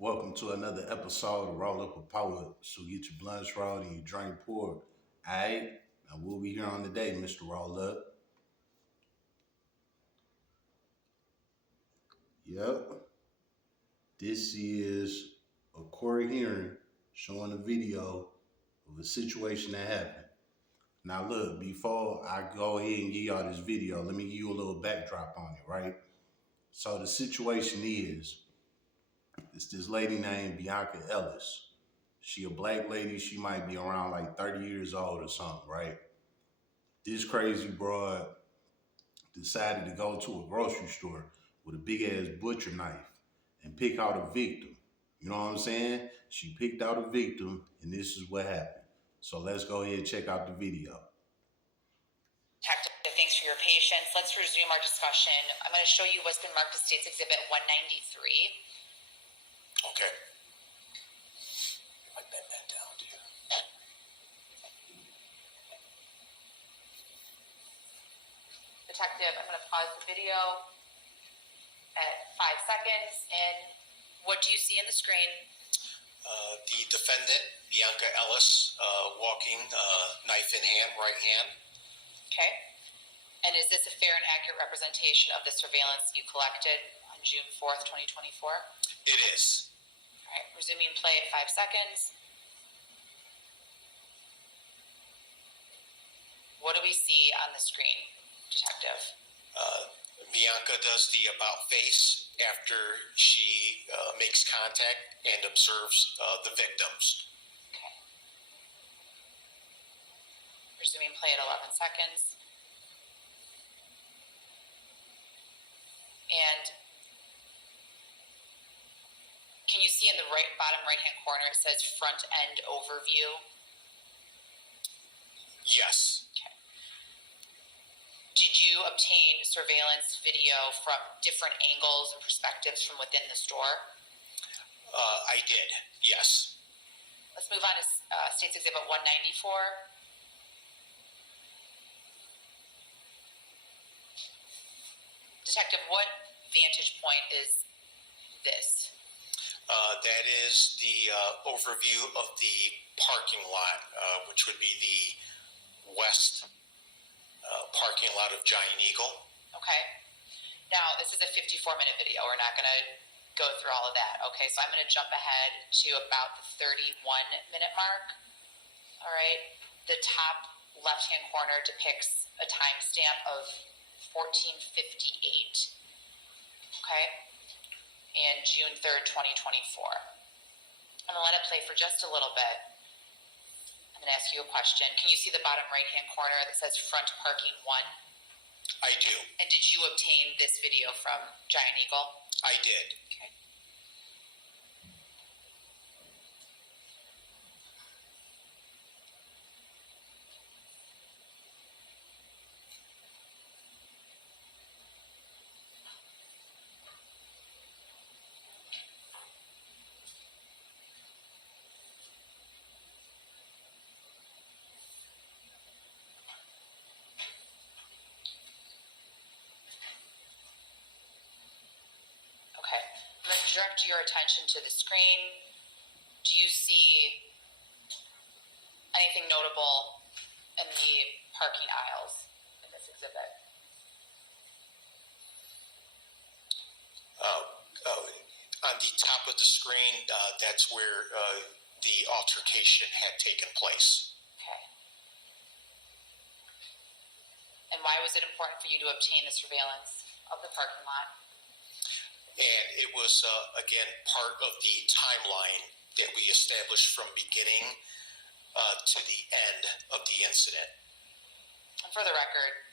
Welcome to another episode of Roll Up a Poet. So get your blunts rolled and your drink poured. Alright? Now what we here on today, Mr. Roll Up? Yep. This is a court hearing showing a video of a situation that happened. Now look, before I go ahead and give y'all this video, let me give you a little backdrop on it, right? So the situation is, it's this lady named Bianca Ellis. She a black lady. She might be around like 30 years old or something, right? This crazy broad decided to go to a grocery store with a big ass butcher knife and pick out a victim. You know what I'm saying? She picked out a victim, and this is what happened. So let's go ahead and check out the video. Thanks for your patience. Let's resume our discussion. I'm going to show you what's been marked as State's Exhibit 193. Okay. I bend that down to you. Detective, I'm going to pause the video at 5 seconds. And what do you see on the screen? The defendant, Bianca Ellis, walking, knife in hand, right hand. Okay. And is this a fair and accurate representation of the surveillance you collected on June 4th, 2024? It is. All right, resuming play at 5 seconds. What do we see on the screen, Detective? Bianca does the about face after she makes contact and observes the victims. Okay. Resuming play at 11 seconds. And can you see in the bottom right-hand corner, it says front end overview? Yes. Okay. Did you obtain surveillance video from different angles and perspectives from within the store? I did, yes. Let's move on to State's Exhibit 194. Detective, what vantage point is this? That is the overview of the parking lot, which would be the west parking lot of Giant Eagle. Okay. Now, this is a 54-minute video. We're not going to go through all of that. Okay, so I'm going to jump ahead to about the 31-minute mark. All right. The top left-hand corner depicts a timestamp of 14:58. Okay. And June 3rd, 2024. I'm going to let it play for just a little bit. I'm going to ask you a question. Can you see the bottom right-hand corner that says front parking 1? I do. And did you obtain this video from Giant Eagle? I did. Okay. Okay. I'm going to direct your attention to the screen. Do you see anything notable in the parking aisles in this exhibit? On the top of the screen, that's where the altercation had taken place. Okay. And why was it important for you to obtain the surveillance of the parking lot? And it was, again, part of the timeline that we established from beginning to the end of the incident. And for the record,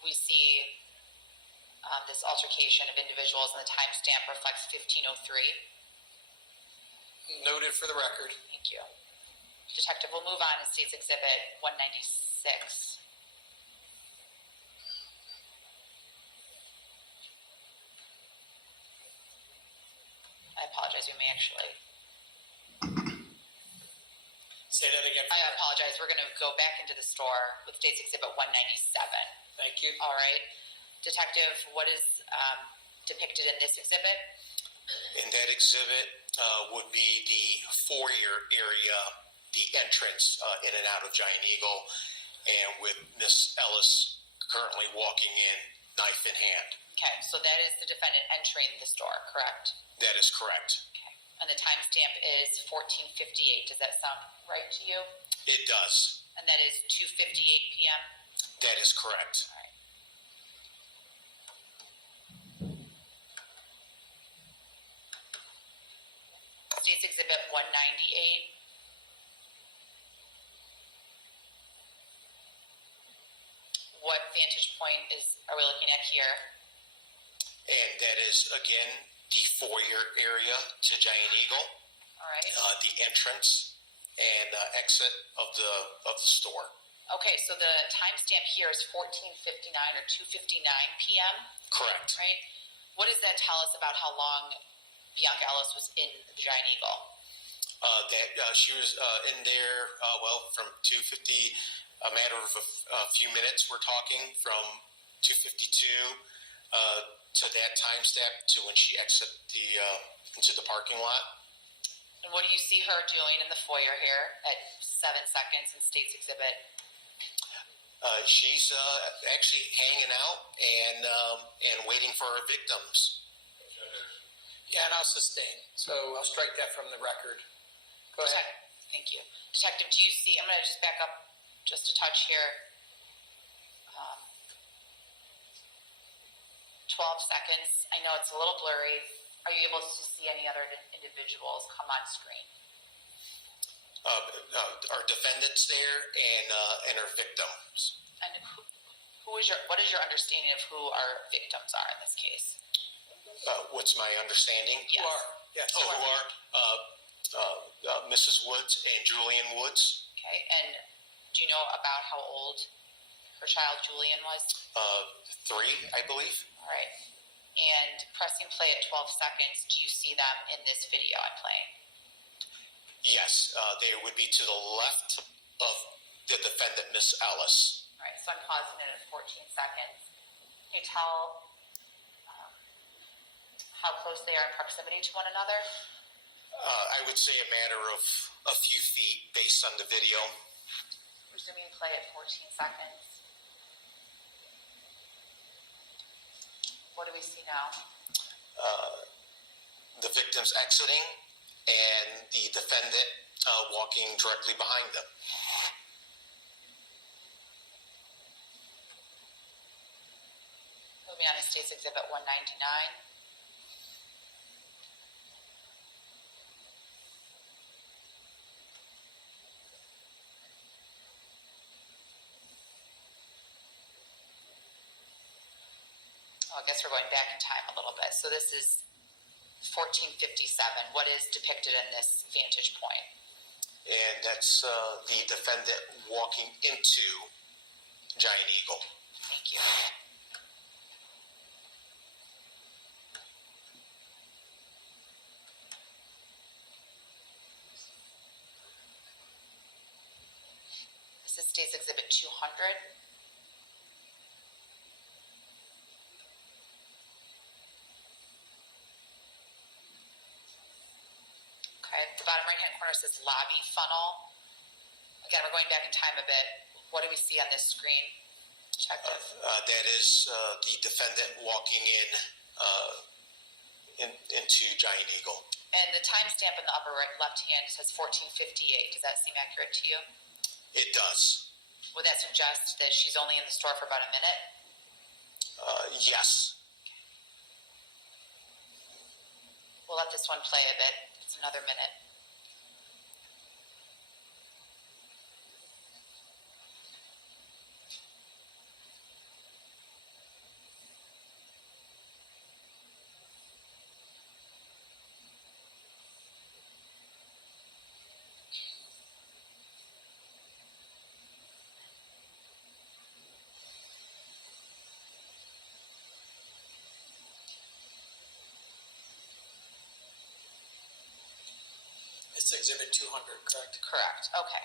we see this altercation of individuals, and the timestamp reflects 15:03. Noted for the record. Thank you. Detective, we'll move on to State's Exhibit 196. I apologize, we may actually... Say that again. I apologize. We're going to go back into the store with State's Exhibit 197. Thank you. All right. Detective, what is depicted in this exhibit? And that exhibit would be the foyer area, the entrance in and out of Giant Eagle, and with Miss Ellis currently walking in, knife in hand. Okay, so that is the defendant entering the store, correct? That is correct. Okay. And the timestamp is 14:58. Does that sound right to you? It does. And that is 2:58 p.m.? That is correct. All right. State's Exhibit 198. What vantage point are we looking at here? And that is, again, the foyer area to Giant Eagle, All right. the entrance and exit of the store. Okay, so the timestamp here is 14:59 or 2:59 p.m., Correct. right? What does that tell us about how long Bianca Ellis was in the Giant Eagle? That she was in there, from 2:50, a matter of a few minutes we're talking, from 2:52 to that time step to when she exited into the parking lot. And what do you see her doing in the foyer here at 7 seconds in State's Exhibit? She's actually hanging out and waiting for her victims. Yeah, and I'll sustain. So I'll strike that from the record. Go ahead. Thank you. Detective, do you see, I'm going to just back up just a touch here. 12 seconds. I know it's a little blurry. Are you able to see any other individuals come on screen? Our defendants there and our victims. And what is your understanding of who our victims are in this case? What's my understanding? Yes. Who are? Yes. Oh, who are? Mrs. Woods and Julian Woods. Okay, and do you know about how old her child Julian was? 3, I believe. All right. And pressing play at 12 seconds, do you see them in this video I'm playing? Yes, they would be to the left of the defendant, Miss Ellis. All right, so I'm pausing it at 14 seconds. Can you tell how close they are in proximity to one another? I would say a matter of a few feet based on the video. Resuming play at 14 seconds. What do we see now? The victims exiting and the defendant walking directly behind them. Moving on to State's Exhibit 199. I guess we're going back in time a little bit. So this is 1457. What is depicted in this vantage point? And that's the defendant walking into Giant Eagle. Thank you. This is State's Exhibit 200. Okay, the bottom right-hand corner says lobby funnel. Again, we're going back in time a bit. What do we see on this screen, Detective? That is the defendant walking into Giant Eagle. And the timestamp in the upper right left hand says 14:58. Does that seem accurate to you? It does. Would that suggest that she's only in the store for about a minute? Yes. We'll let this one play a bit. It's another minute. It's Exhibit 200, correct? Correct. Okay.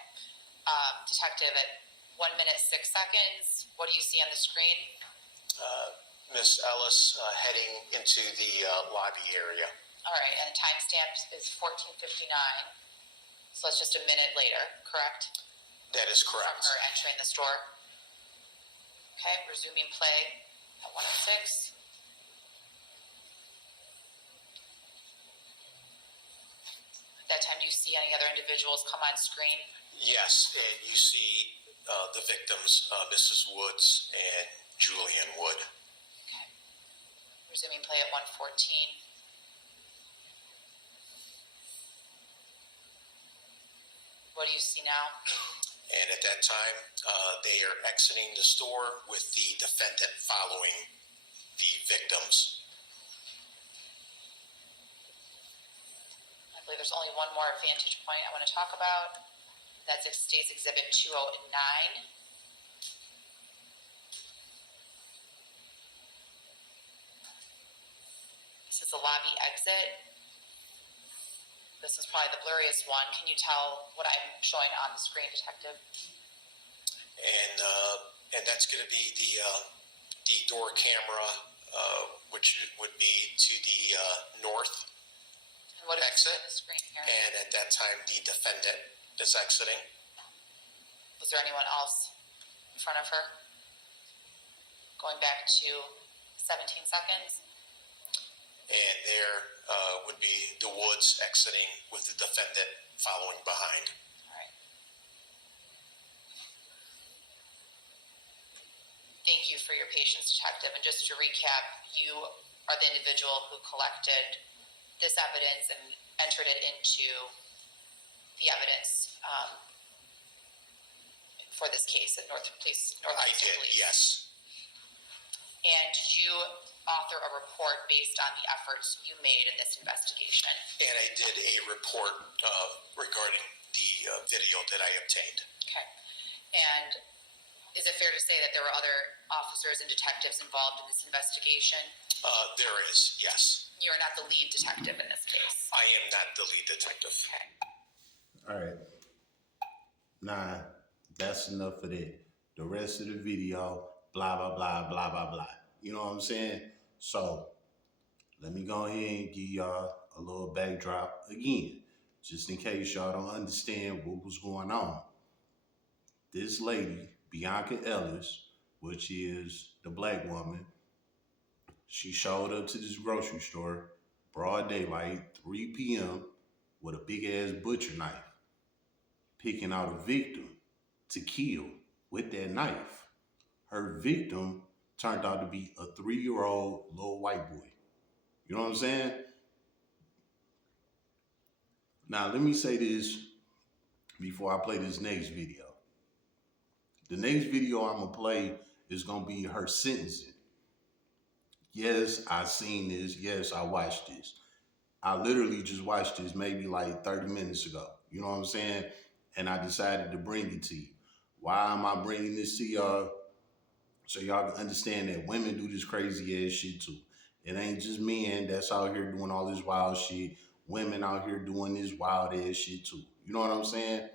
Detective, at 1 minute 6 seconds, what do you see on the screen? Miss Ellis heading into the lobby area. All right, and the timestamp is 14:59. So it's just a minute later, correct? That is From correct. her entering the store. Okay, resuming play at 1:06. At that time, do you see any other individuals come on screen? Yes, and you see the victims, Mrs. Woods and Julian Wood. Okay. Resuming play at 1:14. What do you see now? And at that time, they are exiting the store with the defendant following the victims. I believe there's only one more vantage point I want to talk about. That's State's Exhibit 209. This is the lobby exit. This is probably the blurriest one. Can you tell what I'm showing on the screen, Detective? And that's going to be the door camera, which would be to the north. And what is Exit. on the screen here? And at that time, the defendant is exiting. Was there anyone else in front of her? Going back to 17 seconds. And there would be the Woods exiting with the defendant following behind. All right. Thank you for your patience, Detective. And just to recap, you are the individual who collected this evidence and entered it into the evidence for this case at North I Western did, Police. yes. And did you author a report based on the efforts you made in this investigation? And I did a report regarding the video that I obtained. Okay. And is it fair to say that there were other officers and detectives involved in this investigation? There is, yes. You're not the lead detective in this case. I am not the lead detective. Okay. All right. Nah, that's enough of that. The rest of the video, blah, blah, blah, blah, blah, blah. You know what I'm saying? So, let me go ahead and give y'all a little backdrop again, just in case y'all don't understand what was going on. This lady, Bianca Ellis, which is the black woman, she showed up to this grocery store, broad daylight, 3 p.m., with a big-ass butcher knife, picking out a victim to kill with that knife. Her victim turned out to be a 3-year-old little white boy. You know what I'm saying? Now, let me say this before I play this next video. The next video I'm going to play is going to be her sentencing. Yes, I seen this. Yes, I watched this. I literally just watched this maybe like 30 minutes ago. You know what I'm saying? And I decided to bring it to you. Why am I bringing this to y'all? So y'all can understand that women do this crazy ass shit too. It ain't just men that's out here doing all this wild shit. Women out here doing this wild ass shit too. You know what I'm saying?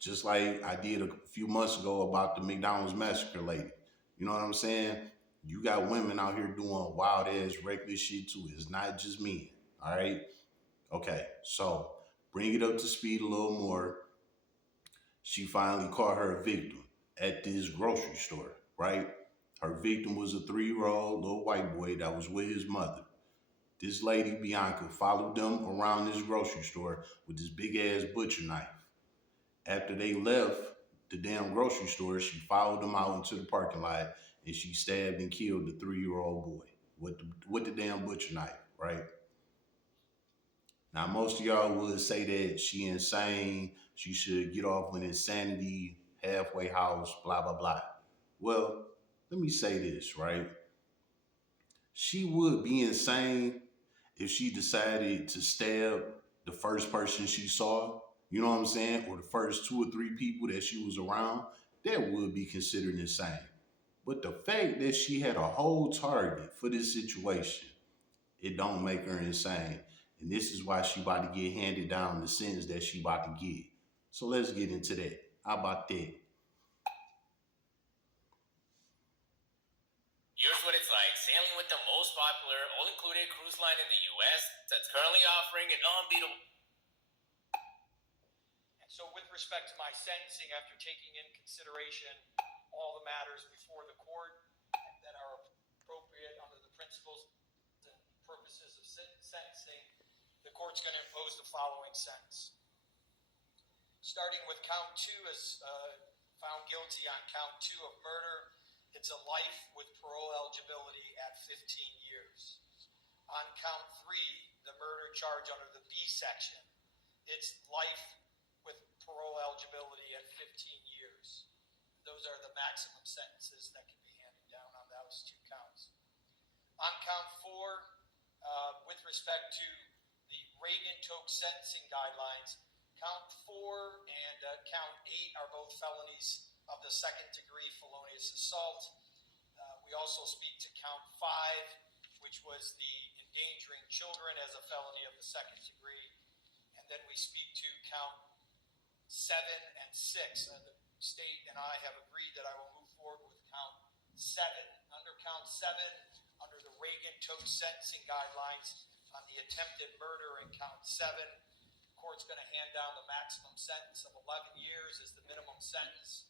Just like I did a few months ago about the McDonald's massacre lady. You know what I'm saying? You got women out here doing wild ass reckless shit too. It's not just men. All right? Okay, so bring it up to speed a little more. She finally caught her victim at this grocery store, right? Her victim was a 3-year-old little white boy that was with his mother. This lady, Bianca, followed them around this grocery store with this big ass butcher knife. After they left the damn grocery store, she followed them out into the parking lot and she stabbed and killed the 3-year-old boy with the damn butcher knife, right? Now, most of y'all would say that she insane, she should get off with insanity, halfway house, blah, blah, blah. Well, let me say this, right? She would be insane if she decided to stab the first person she saw, you know what I'm saying? Or the first 2 or 3 people that she was around, that would be considered insane. But the fact that she had a whole target for this situation, it don't make her insane. And this is why she about to get handed down the sentence that she about to get. So let's get into that. How about that? Here's what it's like sailing with the most popular all-included cruise line in the U.S. that's currently offering an unbeatable... And so with respect to my sentencing, after taking in consideration all the matters before the court that are appropriate under the principles and purposes of sentencing, the court's going to impose the following sentence. Starting with count 2, as found guilty on count 2 of murder, it's a life with parole eligibility at 15 years. On count 3, the murder charge under the B section, it's life with parole eligibility at 15 years. Those are the maximum sentences that can be handed down on those 2 counts. On count 4, with respect to the Reagan-Toke sentencing guidelines, count 4 and count 8 are both felonies of the second-degree felonious assault. We also speak to count 5, which was the endangering children as a felony of the second degree. And then we speak to count 7 and 6. The state and I have agreed that I will move forward with count 7. Under count 7, under the Reagan-Toke sentencing guidelines on the attempted murder in count 7, the court's going to hand down the maximum sentence of 11 years as the minimum sentence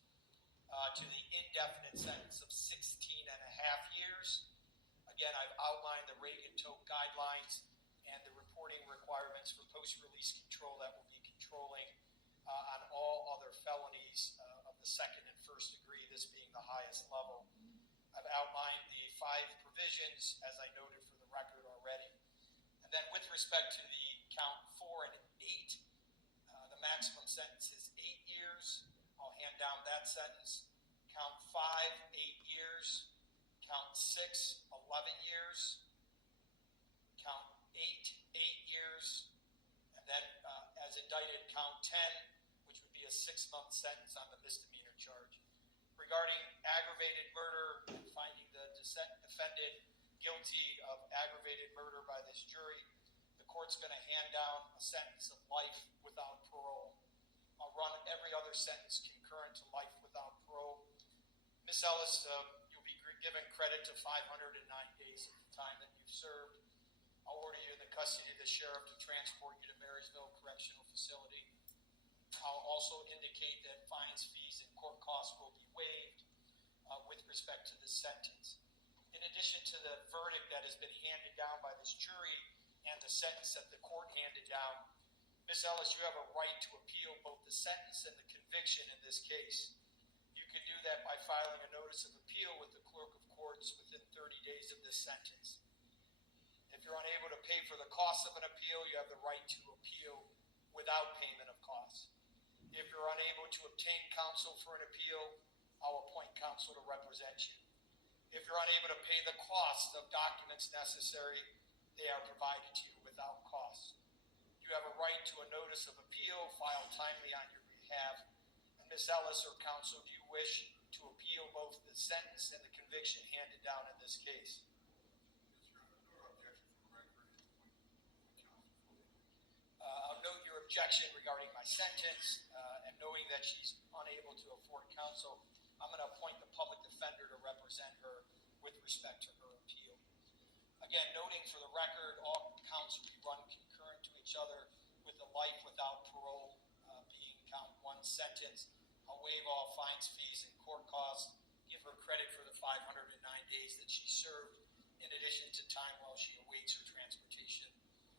to the indefinite sentence of 16 and a half years. Again, I've outlined the Reagan-Toke guidelines and the reporting requirements for post-release control that will be controlling on all other felonies of the second and first degree, this being the highest level. I've outlined the 5 provisions, as I noted for the record already. And then with respect to the count 4 and 8, the maximum sentence is 8 years. I'll hand down that sentence. Count 5, 8 years. Count 6, 11 years. Count 8, 8 years. And then as indicted, count 10, which would be a 6-month sentence on the misdemeanor charge. Regarding aggravated murder and finding the defendant guilty of aggravated murder by this jury, the court's going to hand down a sentence of life without parole. I'll run every other sentence concurrent to life without parole. Ms. Ellis, you'll be given credit to 509 days of the time that you've served. I'll order you in the custody of the sheriff to transport you to Marysville Correctional Facility. I'll also indicate that fines, fees, and court costs will be waived with respect to this sentence. In addition to the verdict that has been handed down by this jury and the sentence that the court handed down, Ms. Ellis, you have a right to appeal both the sentence and the conviction in this case. You can do that by filing a notice of appeal with the clerk of courts within 30 days of this sentence. If you're unable to pay for the cost of an appeal, you have the right to appeal without payment of costs. If you're unable to obtain counsel for an appeal, I'll appoint counsel to represent you. If you're unable to pay the cost of documents necessary, they are provided to you without cost. You have a right to a notice of appeal filed timely on your behalf. And Ms. Ellis or counsel, do you wish to appeal both the sentence and the conviction handed down in this case? I'll note your objection regarding my sentence, and knowing that she's unable to afford counsel, I'm going to appoint the public defender to represent her with respect to her appeal. Again, noting for the record, all counts will be run concurrent to each other, with the life without parole being count 1 sentence. I'll waive all fines, fees, and court costs, give her credit for the 509 days that she served, in addition to time while she awaits her transportation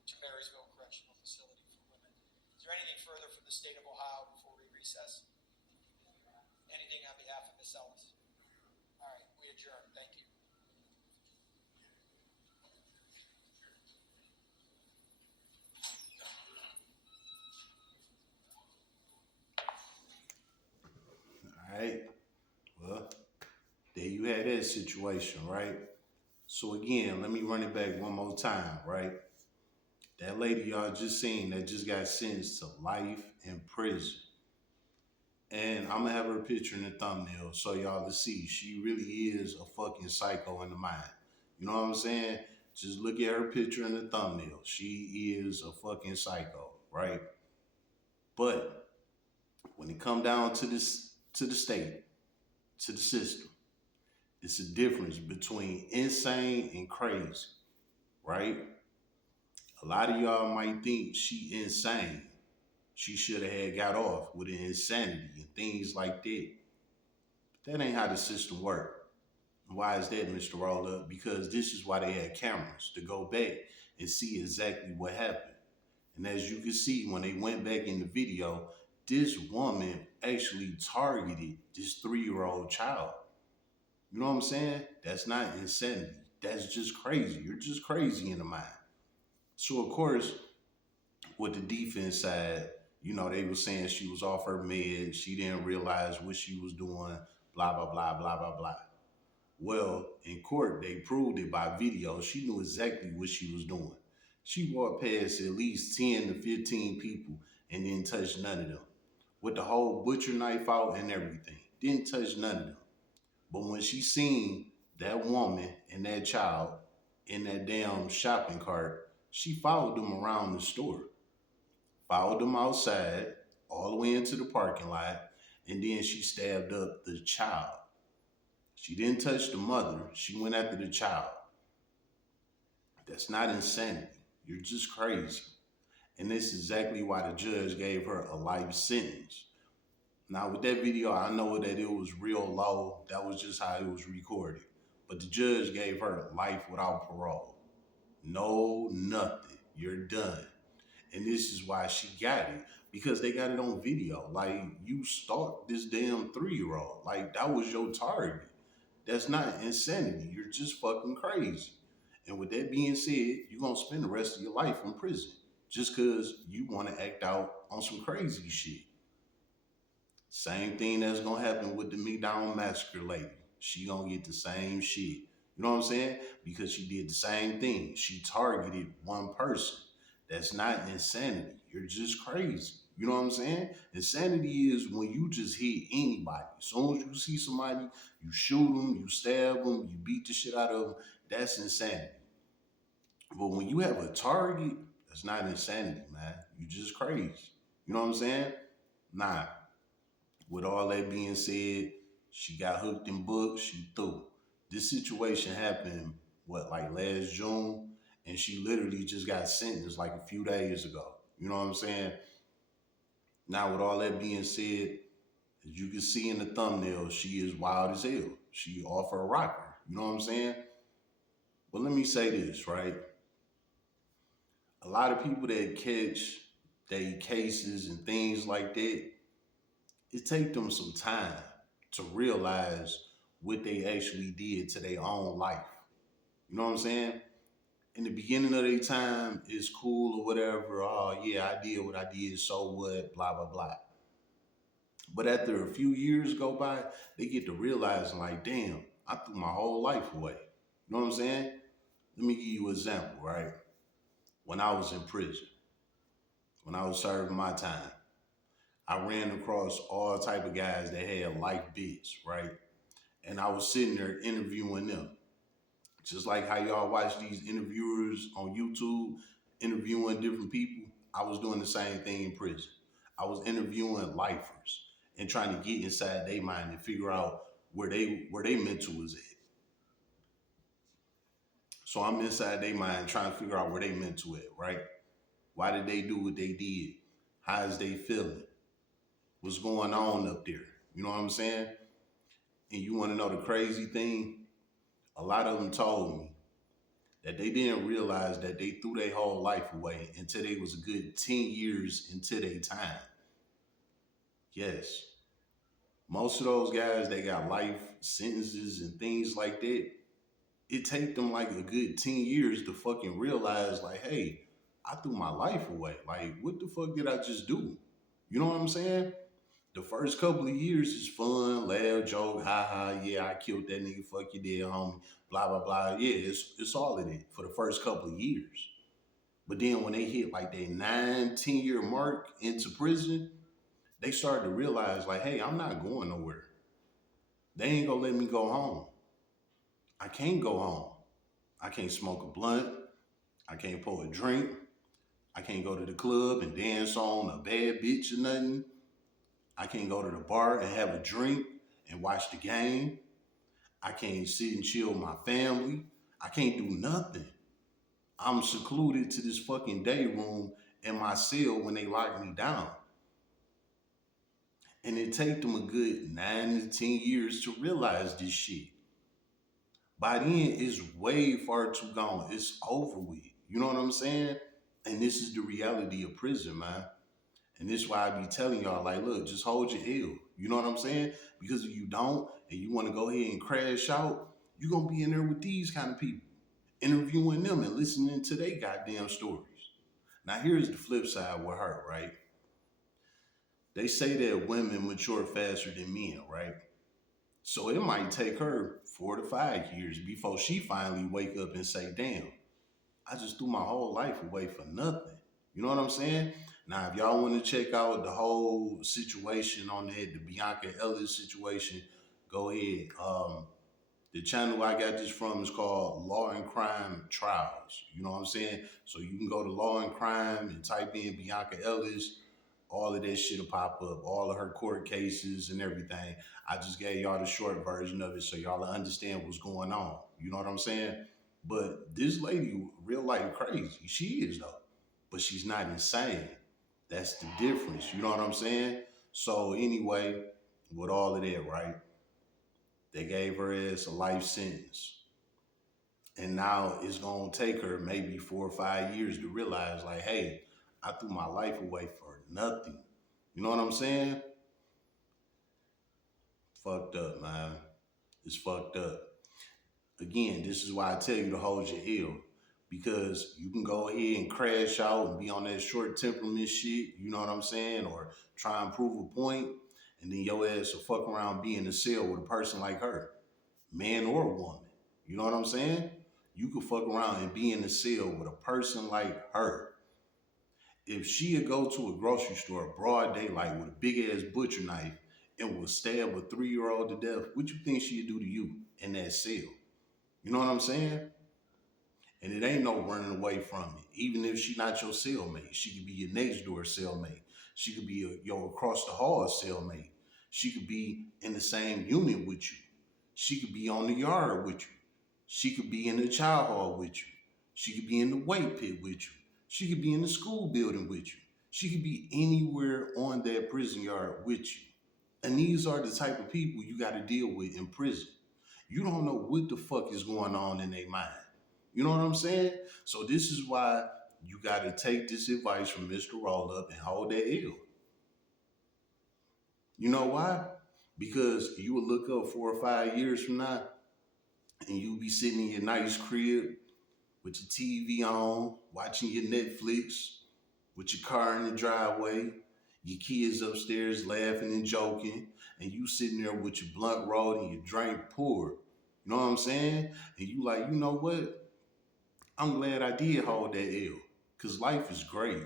to Marysville Correctional Facility for Women. Is there anything further from the state of Ohio before we recess? Anything on behalf of Ms. Ellis? All right, we adjourn. Thank you. All right. Well, there you had that situation, right? So again, let me run it back one more time, right? That lady y'all just seen that just got sentenced to life in prison. And I'm gonna have her picture in the thumbnail so y'all to see she really is a fucking psycho in the mind. You know what I'm saying? Just look at her picture in the thumbnail. She is a fucking psycho, right? But when it come down to this, to the state, to the system, it's a difference between insane and crazy, right? A lot of y'all might think she insane. She should have had got off with an insanity and things like that. But that ain't how the system works. Why is that, Mr. Roller? Because this is why they had cameras to go back and see exactly what happened. And as you can see, when they went back in the video, this woman actually targeted this 3-year-old child. You know what I'm saying? That's not insanity. That's just crazy. You're just crazy in the mind. So, of course, with the defense side, they were saying she was off her meds. She didn't realize what she was doing, blah, blah, blah, blah, blah, blah. Well, in court, they proved it by video. She knew exactly what she was doing. She walked past at least 10 to 15 people and didn't touch none of them. With the whole butcher knife out and everything. Didn't touch none of them. But when she seen that woman and that child in that damn shopping cart, she followed them around the store. Followed them outside, all the way into the parking lot, and then she stabbed up the child. She didn't touch the mother. She went after the child. That's not insanity. You're just crazy. And this is exactly why the judge gave her a life sentence. Now, with that video, I know that it was real low. That was just how it was recorded. But the judge gave her life without parole. No, nothing. You're done. And this is why she got it. Because they got it on video. Like, you stalked this damn 3-year-old. Like, that was your target. That's not insanity. You're just fucking crazy. And with that being said, you're going to spend the rest of your life in prison just because you want to act out on some crazy shit. Same thing that's going to happen with the McDonald massacre lady. She going to get the same shit. You know what I'm saying? Because she did the same thing. She targeted one person. That's not insanity. You're just crazy. You know what I'm saying? Insanity is when you just hit anybody. As soon as you see somebody, you shoot them, you stab them, you beat the shit out of them. That's insanity. But when you have a target, that's not insanity, man. You just crazy. You know what I'm saying? Nah. With all that being said, she got hooked and booked. She threw. This situation happened, like last June? And she literally just got sentenced like a few days ago. You know what I'm saying? Now, with all that being said, as you can see in the thumbnail, she is wild as hell. She off her rocker. You know what I'm saying? But let me say this, right? A lot of people that catch their cases and things like that, it take them some time to realize what they actually did to their own life. You know what I'm saying? In the beginning of their time, it's cool or whatever. Oh, yeah, I did what I did, so what, blah, blah, blah. But after a few years go by, they get to realizing like, damn, I threw my whole life away. You know what I'm saying? Let me give you an example, right? When I was in prison, when I was serving my time, I ran across all type of guys that had life bits, right? And I was sitting there interviewing them. Just like how y'all watch these interviewers on YouTube interviewing different people, I was doing the same thing in prison. I was interviewing lifers and trying to get inside their mind and figure out where they mental was at. So I'm inside their mind trying to figure out where they mental at, right? Why did they do what they did? How is they feeling? What's going on up there? You know what I'm saying? And you want to know the crazy thing? A lot of them told me that they didn't realize that they threw their whole life away until they was a good 10 years into their time. Yes. Most of those guys, they got life sentences and things like that. It take them like a good 10 years to fucking realize like, hey, I threw my life away. Like, what the fuck did I just do? You know what I'm saying? The first couple of years is fun, laugh, joke, ha, yeah, I killed that nigga, fuck you dead, homie, blah, blah, blah. Yeah, it's all of it for the first couple of years. But then when they hit like their 9-10 year mark into prison, they started to realize like, hey, I'm not going nowhere. They ain't gonna let me go home. I can't go home. I can't smoke a blunt. I can't pour a drink. I can't go to the club and dance on a bad bitch or nothing. I can't go to the bar and have a drink and watch the game. I can't sit and chill with my family. I can't do nothing. I'm secluded to this fucking day room in my cell when they lock me down. And it take them a good 9 to 10 years to realize this shit. By then, it's way far too gone. It's over with. You know what I'm saying? And this is the reality of prison, man. And this is why I be telling y'all, like, look, just hold your L. You know what I'm saying? Because if you don't and you want to go ahead and crash out, you're going to be in there with these kind of people, interviewing them and listening to their goddamn stories. Now, here's the flip side with her, right? They say that women mature faster than men, right? So it might take her 4 to 5 years before she finally wake up and say, damn, I just threw my whole life away for nothing. You know what I'm saying? Now, if y'all want to check out the whole situation on that, the Bianca Ellis situation, go ahead. The channel I got this from is called Law and Crime Trials. You know what I'm saying? So you can go to Law and Crime and type in Bianca Ellis. All of that shit will pop up. All of her court cases and everything. I just gave y'all the short version of it so y'all understand what's going on. You know what I'm saying? But this lady, real life crazy. She is though. But she's not insane. That's the difference. You know what I'm saying? So anyway, with all of that, right? They gave her ass a life sentence. And now it's gonna take her maybe 4 or 5 years to realize, like, hey, I threw my life away for nothing. You know what I'm saying? Fucked up, man. It's fucked up. Again, this is why I tell you to hold your L. Because you can go ahead and crash out and be on that short temperament shit, you know what I'm saying? Or try and prove a point, and then your ass will fuck around be in a cell with a person like her, man or woman. You know what I'm saying? You could fuck around and be in a cell with a person like her. If she'd go to a grocery store broad daylight with a big ass butcher knife and would stab a 3-year-old to death, what you think she'd do to you in that cell? You know what I'm saying? And it ain't no running away from it. Even if she not your cellmate, she could be your next door cellmate. She could be your across the hall cellmate. She could be in the same unit with you. She could be on the yard with you. She could be in the child hall with you. She could be in the weight pit with you. She could be in the school building with you. She could be anywhere on that prison yard with you. And these are the type of people you got to deal with in prison. You don't know what the fuck is going on in their mind. You know what I'm saying? So this is why you got to take this advice from Mr. Roll Up and hold that L. You know why? Because you will look up 4 or 5 years from now and you'll be sitting in your nice crib with your TV on, watching your Netflix, with your car in the driveway, your kids upstairs laughing and joking, and you sitting there with your blunt rolled and your drink poured. You know what I'm saying? And you like, you know what? I'm glad I did hold that L, because life is great.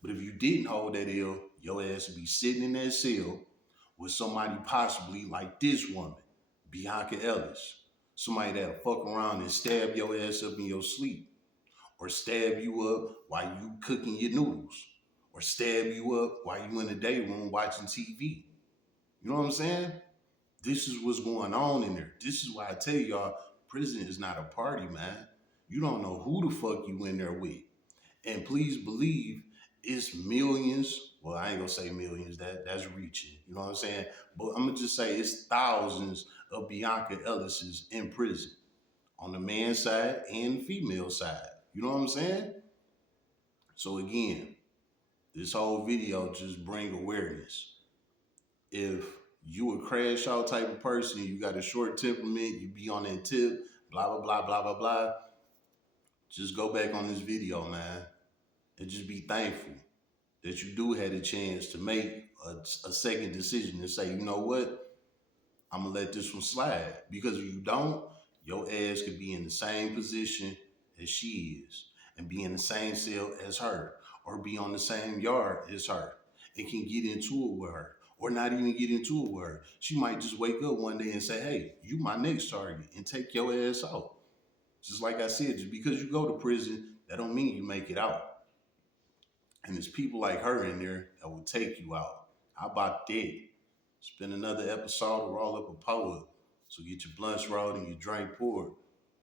But if you didn't hold that L, your ass would be sitting in that cell with somebody possibly like this woman, Bianca Ellis. Somebody that'll fuck around and stab your ass up in your sleep. Or stab you up while you cooking your noodles. Or stab you up while you in the day room watching TV. You know what I'm saying? This is what's going on in there. This is why I tell y'all, prison is not a party, man. You don't know who the fuck you in there with. And please believe it's millions. Well, I ain't gonna say millions, that's reaching. You know what I'm saying? But I'm gonna just say it's thousands of Bianca Ellis's in prison. On the man side and female side. You know what I'm saying? So again, this whole video just bring awareness. If you a crash out type of person, you got a short temperament, you be on that tip, blah, blah, blah, blah, blah, blah, just go back on this video, man, and just be thankful that you do have a chance to make a second decision and say, you know what, I'm gonna let this one slide. Because if you don't, your ass could be in the same position as she is and be in the same cell as her or be on the same yard as her and can get into it with her or not even get into it with her. She might just wake up one day and say, hey, you my next target, and take your ass out. Just like I said, just because you go to prison, that don't mean you make it out. And there's people like her in there that will take you out. How about that? It's been another episode of Roll Up a Poet. So get your blunts rolled and your drink poured.